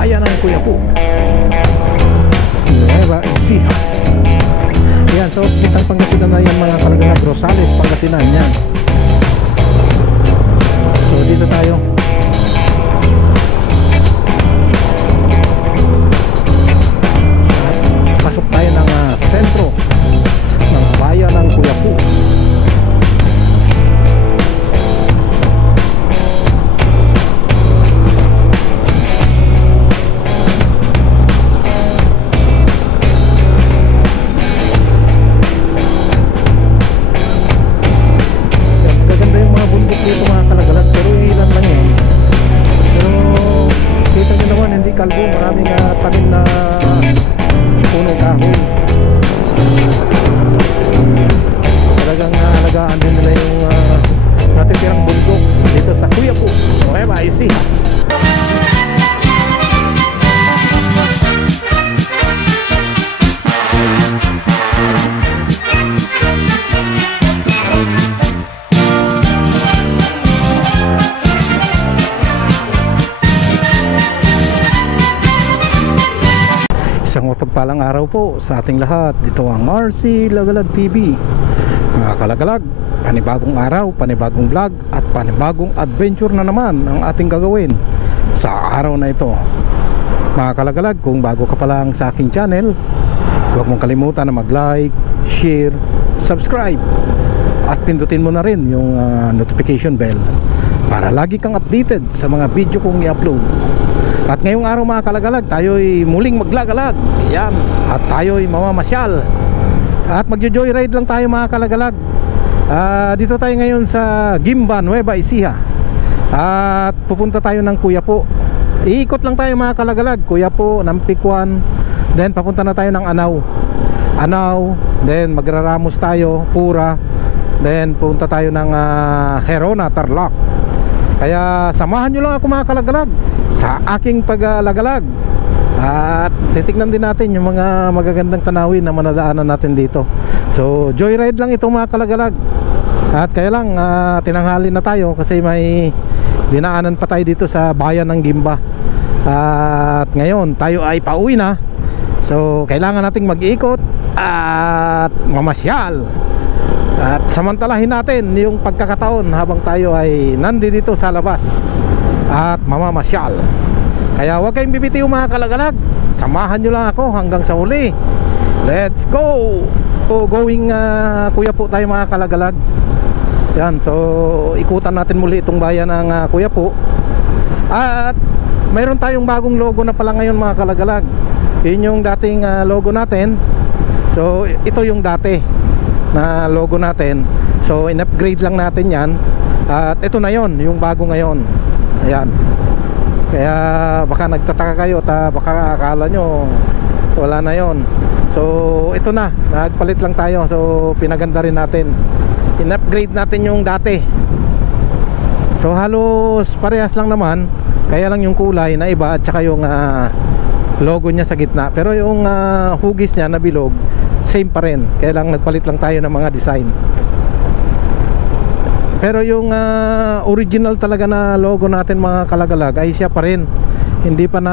bayan ng Quiapo, Nueva Ecija. Yan, so kitang Pangasinan na yan mga kalagalag. Rosales, Pangasinan yan. So dito tayo. Pasok tayo ng sentro ng bayan ng Quiapo. Dito mga kalagalag, pero ilan lang yun. Pero kita nyo naman, hindi kalbo, maraming tanim na puno kahoy. Talagang alagaan din nila yung natitirang bundok dito sa Quiapo, Nueva Ecija. Isang mapagpalang araw po sa ating lahat. Dito ang RC Lagalag TV. Mga kalagalag, panibagong araw, panibagong vlog at panibagong adventure na naman ang ating gagawin sa araw na ito. Mga kalagalag, kung bago ka pa lang sa aking channel, huwag mong kalimutan na mag-like, share, subscribe at pindutin mo na rin yung notification bell para lagi kang updated sa mga video kong i-upload. At ngayong araw mga kalagalag, tayo'y muling maglagalag. Yan. At tayo'y mamamasyal. At magjo-joyride lang tayo mga kalagalag. Dito tayo ngayon sa Gimba, Nueva Ecija. At pupunta tayo ng Quiapo. Iikot lang tayo mga kalagalag. Quiapo, Nampikwan. Then papunta na tayo ng Anao. Then magraramos tayo, Pura. Then pupunta tayo ng Herona, Tarlac. Kaya samahan nyo lang ako mga kalagalag sa aking paglagalag. At titignan din natin yung mga magagandang tanawin na manadaanan natin dito. So joyride lang ito mga kalagalag. At kaya lang tinanghali na tayo kasi may dinaanan pa tayo dito sa bayan ng Gimba. At ngayon tayo ay pauwi na. So kailangan nating mag-ikot at mamasyal. At samantalahin natin yung pagkakataon habang tayo ay nandito sa labas at mamamasyal. Kaya huwag kayong bibitiw mga kalagalag. Samahan nyo lang ako hanggang sa huli. Let's go! So going Quiapo tayo mga kalagalag. Yan, so ikutan natin muli itong bayan ng Quiapo. At mayroon tayong bagong logo na pala ngayon mga kalagalag. Yun yung dating logo natin. So ito yung dati na logo natin. So in-upgrade lang natin yan. At ito na yon, yung bago ngayon. Ayan. Kaya baka nagtataka kayo at baka akala nyo wala na yon. So ito na, nagpalit lang tayo. So pinaganda rin natin. In-upgrade natin yung dati. So halos parehas lang naman. Kaya lang yung kulay na iba at saka yung logo niya sa gitna. Pero yung hugis niya na bilog, same pa rin. Kaya lang nagpalit lang tayo ng mga design. Pero yung original talaga na logo natin mga kalagalag ay siya pa rin. Hindi pa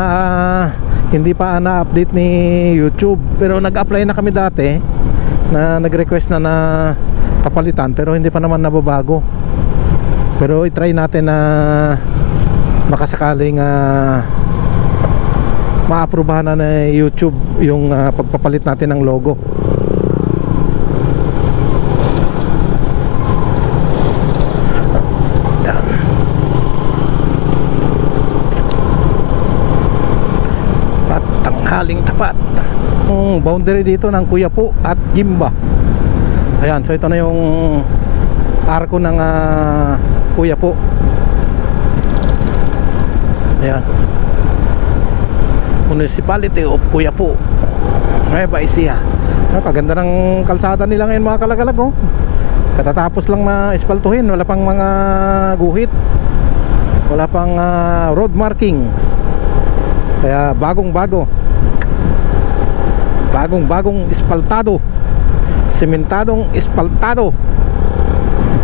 na-update ni YouTube. Pero nag-apply na kami dati na nag-request na papalitan, pero hindi pa naman nababago. Pero i-try natin na makasakaling ma-aprobahan na YouTube yung pagpapalit natin ng logo. Tanghaling tapat yung boundary dito ng Quiapo at Gimba. Ayan, so ito na yung arko ng Quiapo. Ayan, Municipality of Quiapo, Nueva Ecija. Kaganda ng kalsada nila ngayon mga kalagalag, oh. Katatapos lang na espaltuhin, wala pang mga guhit, wala pang road markings. Kaya bagong-bagong espaltado, sementadong espaltado.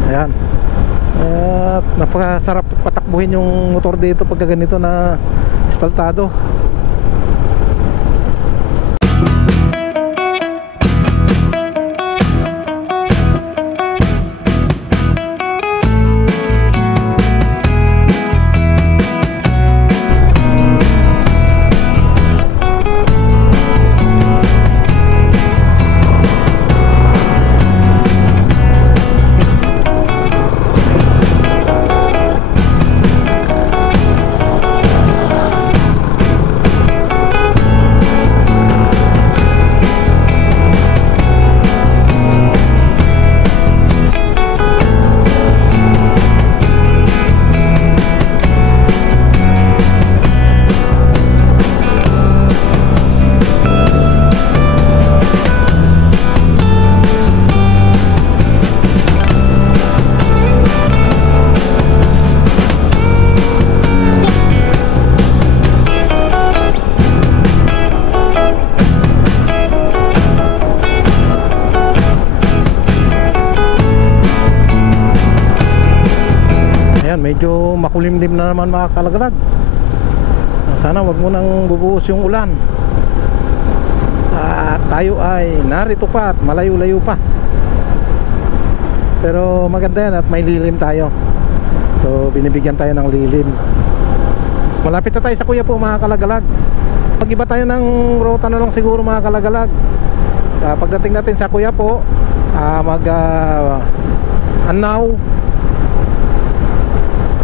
Ayan. At napakasarap patakbuhin yung motor dito pagka ganito na espaltado. makulimlim na naman mga kalagalag. Sana wag mo nang bubuhos yung ulan. Tayo ay narito pa at malayo-layo pa. Pero maganda yan at may lilim tayo. So binibigyan tayo ng lilim. Malapit na tayo sa Kuya Po mga kalagalag. Mag-iba tayo ng rota na lang siguro mga kalagalag. Pagdating natin sa Kuya Po,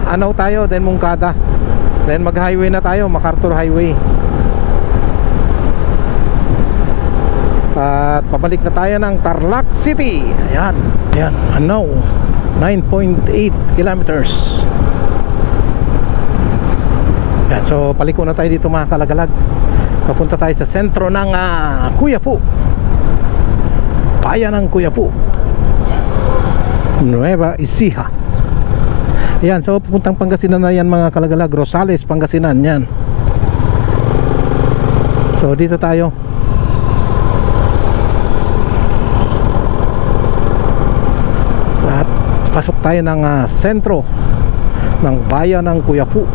Anaw tayo, then Mungkada. Then mag-highway na tayo, MacArthur Highway. At pabalik na tayo ng Tarlac City. Ayan, ayan, Anaw 9.8 kilometers. Ayan, so paliko na tayo dito mga kalagalag. Papunta tayo sa sentro ng Kuya Po, bayan ng Kuya Po, Nueva Ecija. Ayan, so pupuntang Pangasinan na yan mga kalagalag. Rosales, Pangasinan yan. So dito tayo. At pasok tayo ng sentro ng bayan ng Kuya Po.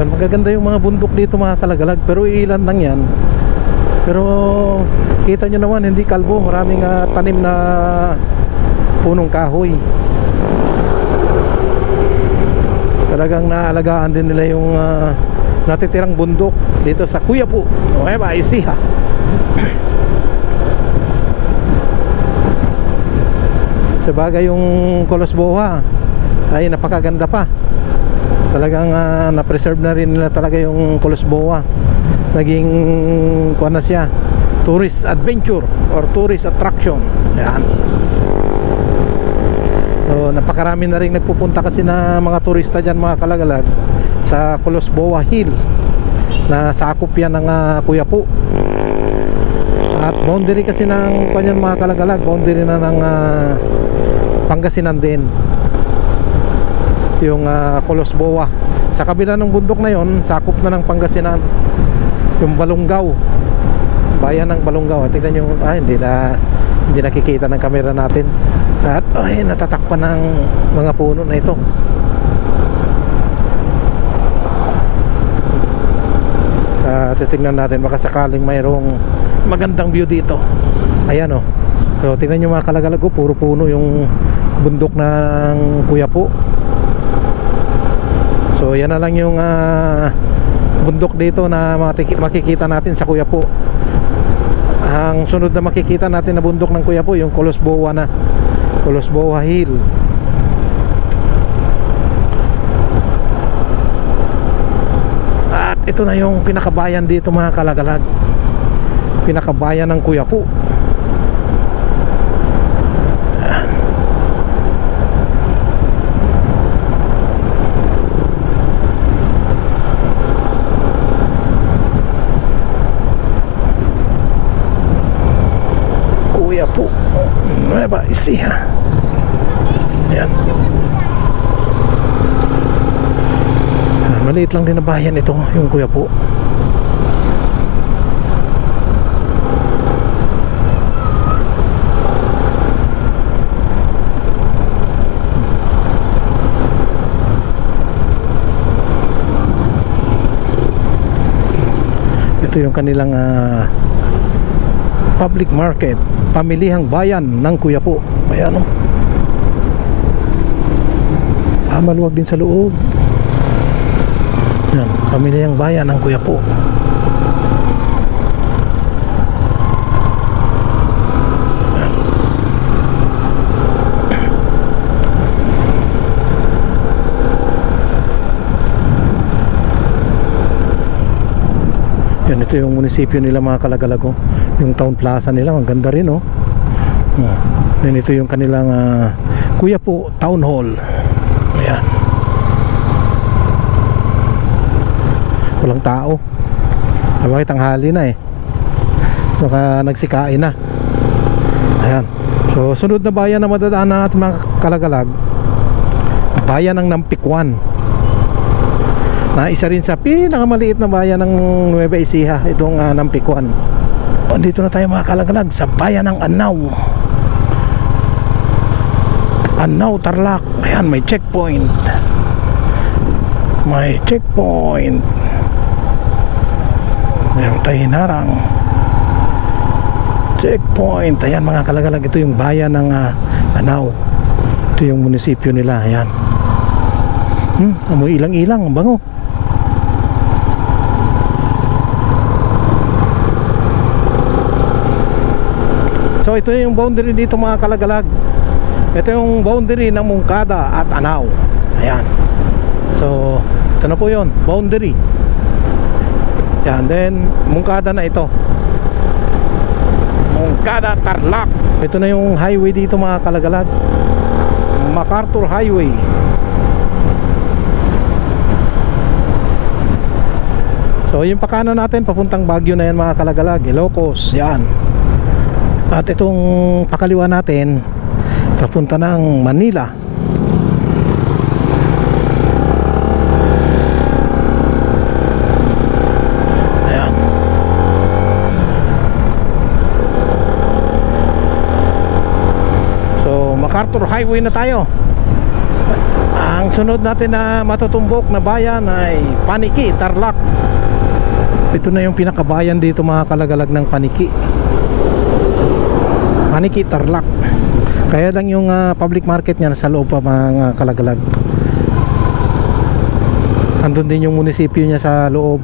Magaganda yung mga bundok dito mga kalagalag, pero ilan lang yan. Pero kita nyo naman, hindi kalbo. Maraming tanim na punong kahoy. Talagang naalagaan din nila yung natitirang bundok dito sa Kuya Po, Nueva Ecija. Sabagay yung Colosboha ay napakaganda pa. Talagang na-preserve na rin nila talaga yung Colosboa. Naging kuha na siya, tourist adventure or tourist attraction. Ayan. So, napakarami na rin nagpupunta kasi na mga turista dyan mga kalagalag sa Colosboa Hill na sakop yan ng Kuya Po. At boundary kasi ng kuha yan mga kalagalag, boundary na ng Pangasinan din yung Colosboa. Sa kabila ng bundok na yon, sakop na ng Pangasinan yung Balongaw, bayan ng Balongaw. Tingnan nyo, hindi nakikita ng camera natin. At natatakpan ng mga puno na ito. Titingnan natin, baka sakaling mayroong magandang view dito. Ayan o. So tingnan nyo mga kalagalag, puro puno yung bundok ng Kuya Po. So yan na lang yung bundok dito na makikita natin sa Kuya Po. Ang sunod na makikita natin na bundok ng Kuya Po, yung Colosboa na, Colosboa Hill. At ito na yung pinakabayan dito mga kalagalag, pinakabayan ng Kuya Po. Kuya Po, Nueva Ecija. Ayan. Maliit lang din na bayan ito, yung Kuya Po. Ito yung kanilang public market, pamilihang bayan ng Kuya Po. Ayan o. Maluwag din sa loob. Ayan, pamilihang bayan ng Kuya Po. Yan, ito yung munisipyo nila mga kalagalago. Yung town plaza nila, ang ganda rin oh. Yan, ito yung kanilang Kuya Po Town Hall. Ayan. Walang tao. Bakit tanghali na eh. Baka nagsikain na. Ayan. So sunod na bayan na madadaanan natin mga kalagalag, bayan ng Nampikwan, na isa rin sa pinakamaliit na bayan ng Nueva Ecija, itong Nampikwan. Andito na tayo mga kalagalag sa bayan ng Anao, Tarlac. Ayan, may checkpoint. Ayan, Hinarang checkpoint. Ayan mga kalagalag, ito yung bayan ng Anao. Ito yung munisipyo nila. Ayan. Amoy ilang-ilang, bango. So ito yung boundary dito mga kalagalag. Ito yung boundary ng Moncada at Anao. Ayan. So ito na po yun, boundary. Yan, then Moncada na ito, Moncada, Tarlac. Ito na yung highway dito mga kalagalag, MacArthur Highway. So yung pakanan natin papuntang Baguio na yan mga kalagalag, Ilocos. Yan. At itong pakaliwa natin papunta ng Manila. Ayan. So MacArthur Highway na tayo. Ang sunod natin na matutumbok na bayan ay Paniqui, Tarlac. Ito na yung pinakabayan dito mga kalagalag ng Paniqui, Tarlac. Kaya lang yung public market niya nasa loob pa mga kalagalag. Andun din yung munisipyo niya sa loob.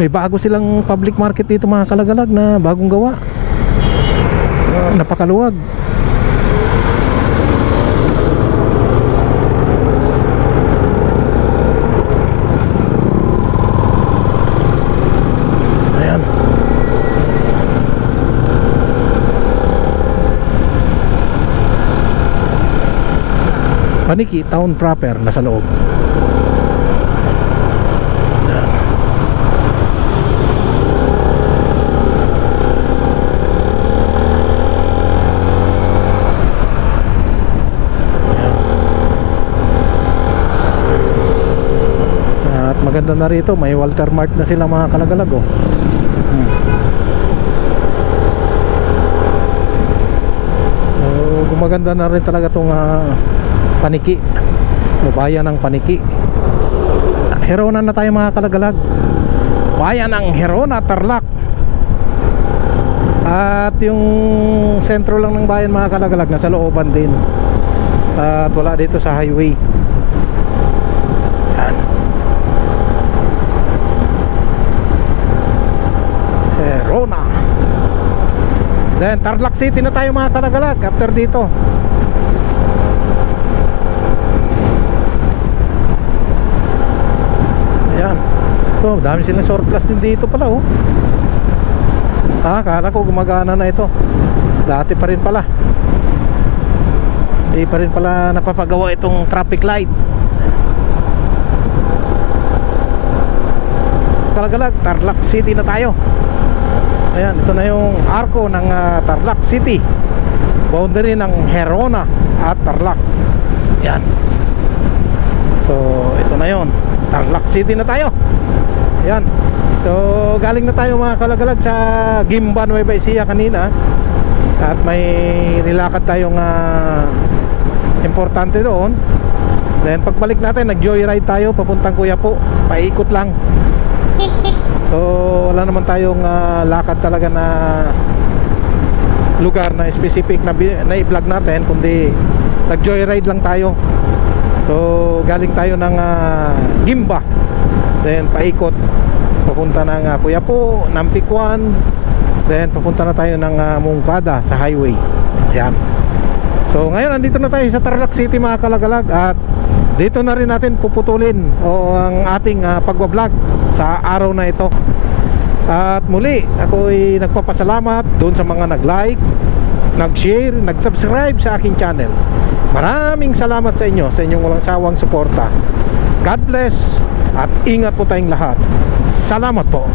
May bago silang public market dito mga kalagalag na bagong gawa. Napakaluwag. Paniqui town proper nasa loob. At maganda na rito, may Walter Mart na sila mga kalagalag. So gumaganda na rin talaga itong Paniqui, bayan ng Paniqui. Herona na tayo mga kalagalag, bayan ng Herona, Tarlac. At yung sentro lang ng bayan mga kalagalag nasa looban din, at wala dito sa highway. Yan. Herona. Then Tarlac City na tayo mga kalagalag after dito. So, dami silang surplus din dito pala akala ko gumagana na ito. Dati pa rin pala. Hindi pa rin pala napapagawa itong traffic light. Kalagalag, Tarlac City na tayo. Ayan, ito na yung arko ng Tarlac City. Boundary ng Herona at Tarlac. Yan. So, ito na yon, Tarlac City na tayo. Ayan. So galing na tayo mga kalagalag sa Gimba, Nueva Ecija kanina. At may nilakad tayong importante doon. Then pagbalik natin, nag-joyride tayo papuntang Quiapo. Paikot lang. So wala naman tayong lakad talaga na lugar na specific na i-vlog natin, kundi nag-joyride lang tayo. So galing tayo ng Gimba, then paikot papunta ng Quiapo, Nampikwan, then papunta na tayo ng Moncada sa highway. Ayan. So ngayon nandito na tayo sa Tarlac City mga kalagalag, at dito na rin natin puputulin ang ating pagbablog sa araw na ito. At muli ako'y nagpapasalamat doon sa mga nag-like, nag-share, nag-subscribe sa aking channel. Maraming salamat sa inyo, sa inyong walang sawang suporta. God bless at ingat po tayong lahat. Salamat po.